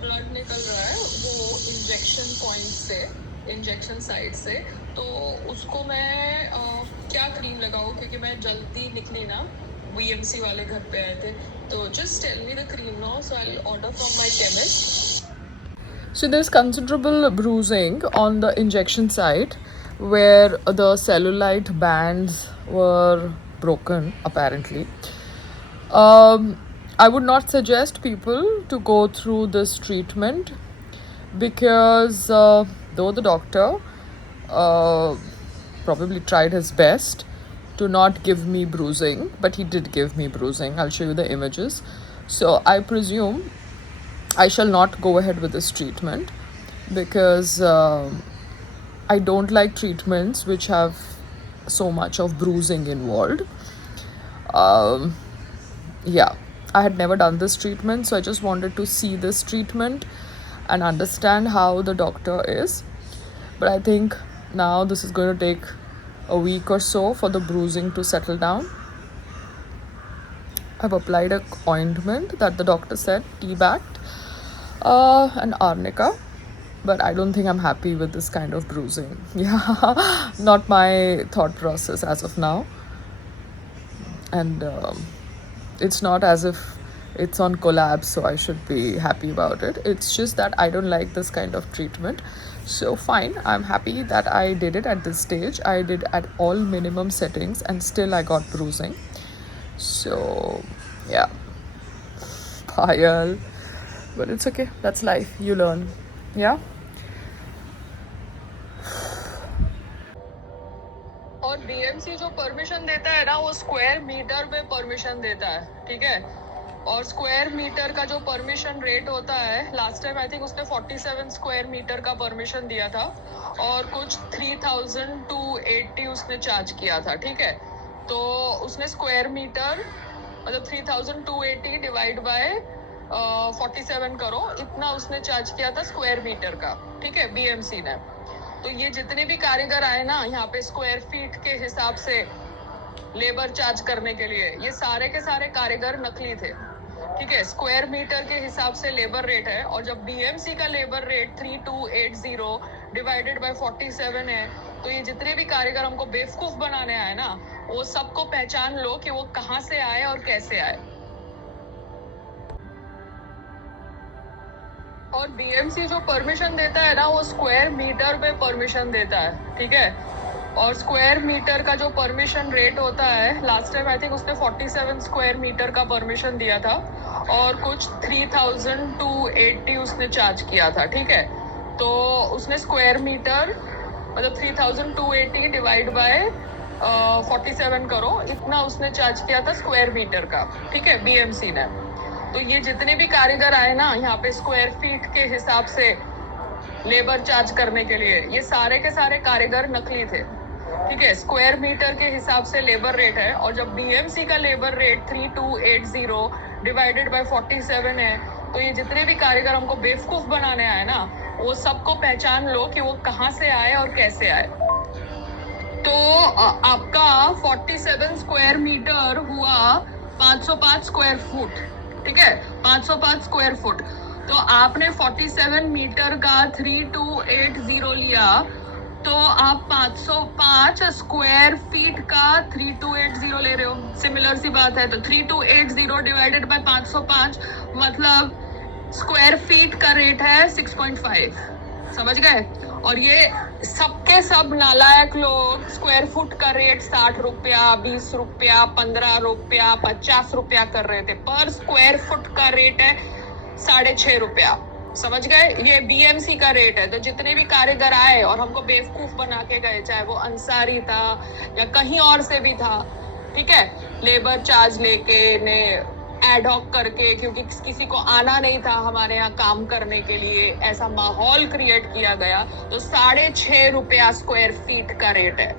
Blood निकल रहा है वो इंजेक्शन पॉइंट से, इंजेक्शन साइट से, तो उसको मैं क्या क्रीम लगाऊं, क्योंकि मैं जल्दी निकली ना, बीएमसी वाले घर पे आए थे, तो just tell me the cream now so I will order from my chemist. So there's considerable bruising on the injection site where the cellulite bands were broken apparently. I would not suggest people to go through this treatment because though the doctor uh, probably tried his best to not give me bruising, but he did give me bruising. I'll show you the images. So I presume I shall not go ahead with this treatment because I don't like treatments which have so much of bruising involved. Yeah, I had never done this treatment, so I just wanted to see this treatment and understand how the doctor is. But I think now this is going to take a week or so for the bruising to settle down. I've applied a ointment that the doctor said tea-backed and arnica, but I don't think I'm happy with this kind of bruising. Yeah, not my thought process as of now. And it's not as if it's on collapse, so I should be happy about it. It's just that I don't like this kind of treatment. So fine, I'm happy that I did it at this stage. I did at all minimum settings and still I got bruising. So yeah, Payal. But it's okay, that's life, you learn. Yeah. और BMC जो permission देता है ना, वो square metre में permission देता है, ठीक है. और स्क्वायर मीटर का जो परमिशन रेट होता है, लास्ट टाइम आई थिंक उसने 47 स्क्वायर मीटर का परमिशन दिया था और कुछ 3280 उसने चार्ज किया था, ठीक है. तो उसने स्क्वायर मीटर मतलब 3280 डिवाइड बाय 47 करो, इतना उसने चार्ज किया था स्क्वायर मीटर का, ठीक है, बीएमसी ने. तो ये जितने भी कारीगर आए ना यहाँ पे स्क्वायर फीट के हिसाब से लेबर चार्ज करने के लिए, ये सारे के सारे कारीगर नकली थे, ठीक है. स्क्वायर मीटर के हिसाब से लेबर रेट है, और जब बीएमसी का लेबर रेट 3280 डिवाइडेड बाय 47 है, तो ये जितने भी कारीगर हमको बेवकूफ बनाने आए ना, वो सबको पहचान लो कि वो कहाँ से आए और कैसे आए. और बीएमसी जो परमिशन देता है ना, वो स्क्वायर मीटर पे परमिशन देता है, ठीक है. और स्क्वायर मीटर का जो परमिशन रेट होता है, लास्ट टाइम आई थिंक उसने 47 स्क्वायर मीटर का परमिशन दिया था और कुछ 3280 उसने चार्ज किया था, ठीक है. तो उसने स्क्वायर मीटर मतलब 3280 डिवाइड बाय 47 करो, इतना उसने चार्ज किया था स्क्वायर मीटर का, ठीक है, बीएमसी ने. तो ये जितने भी कारीगर आए ना यहाँ पे स्क्वायर फीट के हिसाब से लेबर चार्ज करने के लिए, ये सारे के सारे कारीगर नकली थे, ठीक है. स्क्वायर मीटर के हिसाब से लेबर रेट है, और जब बीएमसी का लेबर रेट 3280 डिवाइडेड बाय 47 है, तो ये जितने भी कारीगर हमको बेवकूफ बनाने आए ना, वो सबको पहचान लो कि वो कहाँ से आए और कैसे आए. तो आपका 47 स्क्वायर मीटर हुआ 505 स्क्वायर फुट, ठीक है, 505 स्क्वायर फुट. तो आपने 47 मीटर का 3280 लिया, तो आप 505 स्क्वायर फीट का 3280 ले रहे हो. सिमिलर सी बात है. तो 3280 डिवाइडेड बाय 505 मतलब स्क्वायर फीट का रेट है 6.5. समझ गए. और ये सबके सब नालायक लोग स्क्वायर फुट का रेट 60 रुपया, 20 रुपया, 15 रुपया, 50 रुपया कर रहे थे. पर स्क्वायर फुट का रेट है 6.5 रुपया. समझ गए. ये बीएमसी का रेट है. तो जितने भी कारीगर आए और हमको बेवकूफ बना के गए, चाहे वो अंसारी था या कहीं और से भी था, ठीक है, लेबर चार्ज लेके ने एडहॉक करके, क्योंकि किसी को आना नहीं था हमारे यहाँ काम करने के लिए, ऐसा माहौल क्रिएट किया गया. तो 6.5 रुपया स्क्वायर फीट का रेट है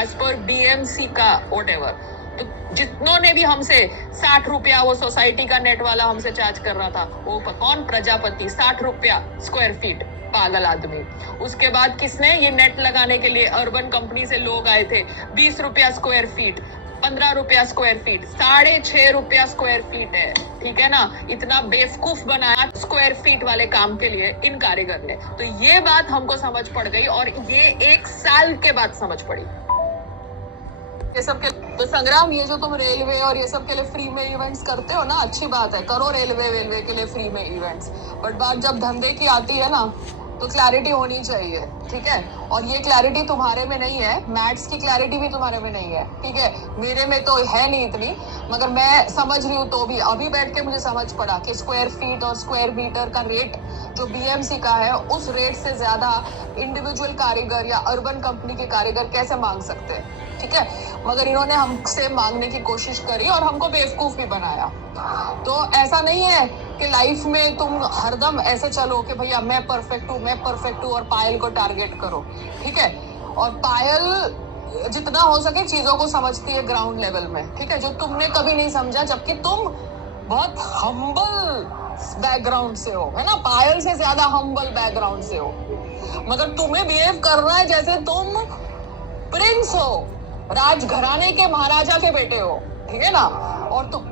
एज पर बीएमसी का व्हाटएवर. तो जितनों ने भी हमसे 60 रुपया, वो सोसाइटी का नेट वाला हमसे चार्ज कर रहा था, वो कौन, प्रजापति, 60 रुपया स्क्वायर फीट, पागल आदमी. उसके बाद किसने ये नेट लगाने के लिए अर्बन कंपनी से लोग आए थे, 20 रुपया स्क्वायर फीट. 15 रुपया स्क्वायर फीट, 6.5 रुपया स्क्वायर फीट है, ठीक है ना। इतना बेवकूफ बनाया स्क्वायर फीट वाले काम के लिए इन कारीगर ने। तो ये बात हमको समझ पड़ गई और ये 1 साल के बाद समझ पड़ी। ये सब के तो संग्राम, ये जो तुम रेलवे और ये सब के लिए फ्री में इवेंट्स करते हो ना, अच्छी बात है, करो रेलवे के लिए फ्री में इवेंट्स, बट बात जब धंधे की आती है ना तो क्लैरिटी होनी चाहिए, ठीक है। और ये क्लैरिटी तुम्हारे में नहीं है, मैथ्स की क्लैरिटी भी तुम्हारे में नहीं है, ठीक है। मेरे में तो है नहीं इतनी, मगर मैं समझ रही हूँ। तो भी अभी बैठ के मुझे समझ पड़ा कि स्क्वायर फीट और स्क्वायर मीटर का रेट जो बीएमसी का है, उस रेट से ज्यादा इंडिविजुअल कारीगर या अर्बन कंपनी के कारीगर कैसे मांग सकते हैं, ठीक है। मगर इन्होंने हमसे मांगने की कोशिश करी और हमको बेवकूफ भी बनाया। तो ऐसा नहीं है कि लाइफ में तुम हरदम ऐसे चलो कि भैया मैं परफेक्ट हूँ और पायल को टारगेट करो, ठीक है। और पायल जितना हो सके चीजों को समझती है ग्राउंड लेवल में, ठीक है, जो तुमने कभी नहीं समझा, जबकि तुम बहुत हम्बल बैकग्राउंड से हो, है ना। पायल से ज्यादा हम्बल बैकग्राउंड से हो, मगर तुम्हें बिहेव करना है जैसे तुम प्रिंस हो, राजघराने के महाराजा के बेटे हो, ठीक है ना। और तुम,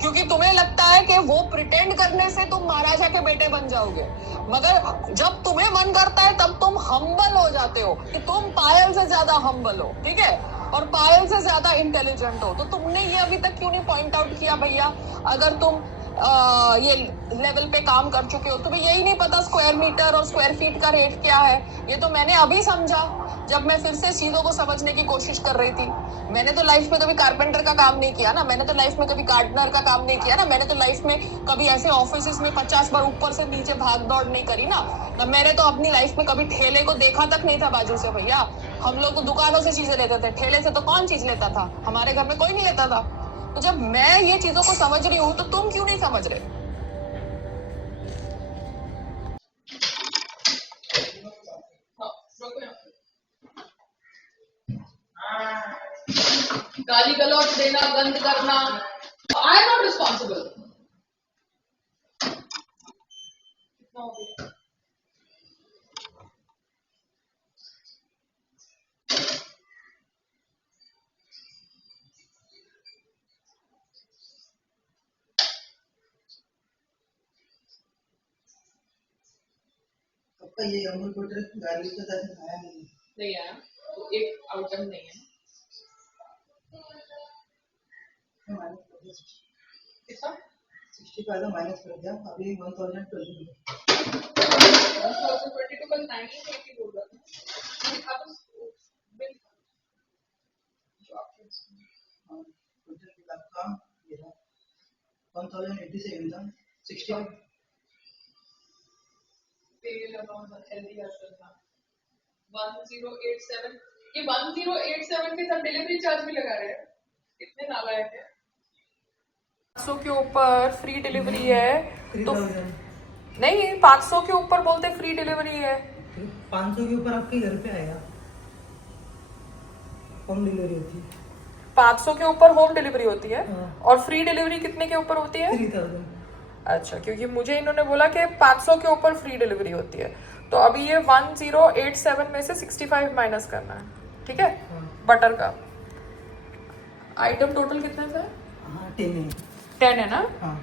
क्योंकि तुम्हें लगता है कि वो प्रिटेंड करने से तुम महाराजा के बेटे बन जाओगे, मगर जब तुम्हें मन करता है तब तुम हम्बल हो जाते हो कि तुम पायल से ज्यादा हम्बल हो, ठीक है, और पायल से ज्यादा इंटेलिजेंट हो। तो तुमने ये अभी तक क्यों नहीं पॉइंट आउट किया भैया, अगर तुम ये लेवल पे काम कर चुके हो, तुम्हें यही नहीं पता स्क्वायर मीटर और स्क्वायर फीट का रेट क्या है। ये तो मैंने अभी समझा जब मैं फिर से चीजों को समझने की कोशिश कर रही थी। मैंने तो लाइफ में कभी कारपेंटर का काम नहीं किया ना, मैंने तो लाइफ में कभी गार्डनर का काम नहीं किया ना, मैंने तो लाइफ में कभी ऐसे ऑफिस में 50 बार ऊपर से नीचे भाग दौड़ नहीं करी ना। मैंने तो अपनी लाइफ में कभी ठेले को देखा तक नहीं था बाजू से भैया। हम लोग तो दुकानों से चीजें लेते थे, ठेले से तो कौन चीज लेता था, हमारे घर में कोई नहीं लेता था। तो जब मैं ये चीजों को समझ रही हूँ तो तुम क्यों नहीं समझ रहे? गाली गलौज देना बंद करना, आई एम नॉट रिस्पॉन्सिबल। आपका ये अमूल बटर गार्लिक का साथ खाया नहीं आया, तो एक आइटम नहीं है। कितना 65 माइनस कर दिया, अभी 1022 कल 1980 बोल रहा था। दिखा दो बिल। का ये था 1087 था 65 पेरियल अकाउंट हेल्दी असर था 1087। ये 1087 के साथ डिलीवरी चार्ज भी लगा रहे हैं, कितने नालायक है। 500 के ऊपर फ्री डिलीवरी है तो नहीं, 500 के ऊपर बोलते फ्री डिलीवरी है। 500 के ऊपर आपके घर पे आएगा, होम डिलीवरी होती है। 500 के ऊपर होम डिलीवरी होती है। हाँ। और फ्री डिलीवरी कितने के ऊपर होती है? 3000। अच्छा, क्योंकि मुझे इन्होंने बोला कि 500 के ऊपर फ्री डिलीवरी होती है। तो अभी ये 1087 में से 65 माइनस करना है, ठीक है। हाँ। बटर का आइटम टोटल कितने थे? हाँ 10 है। 10 है ना। हाँ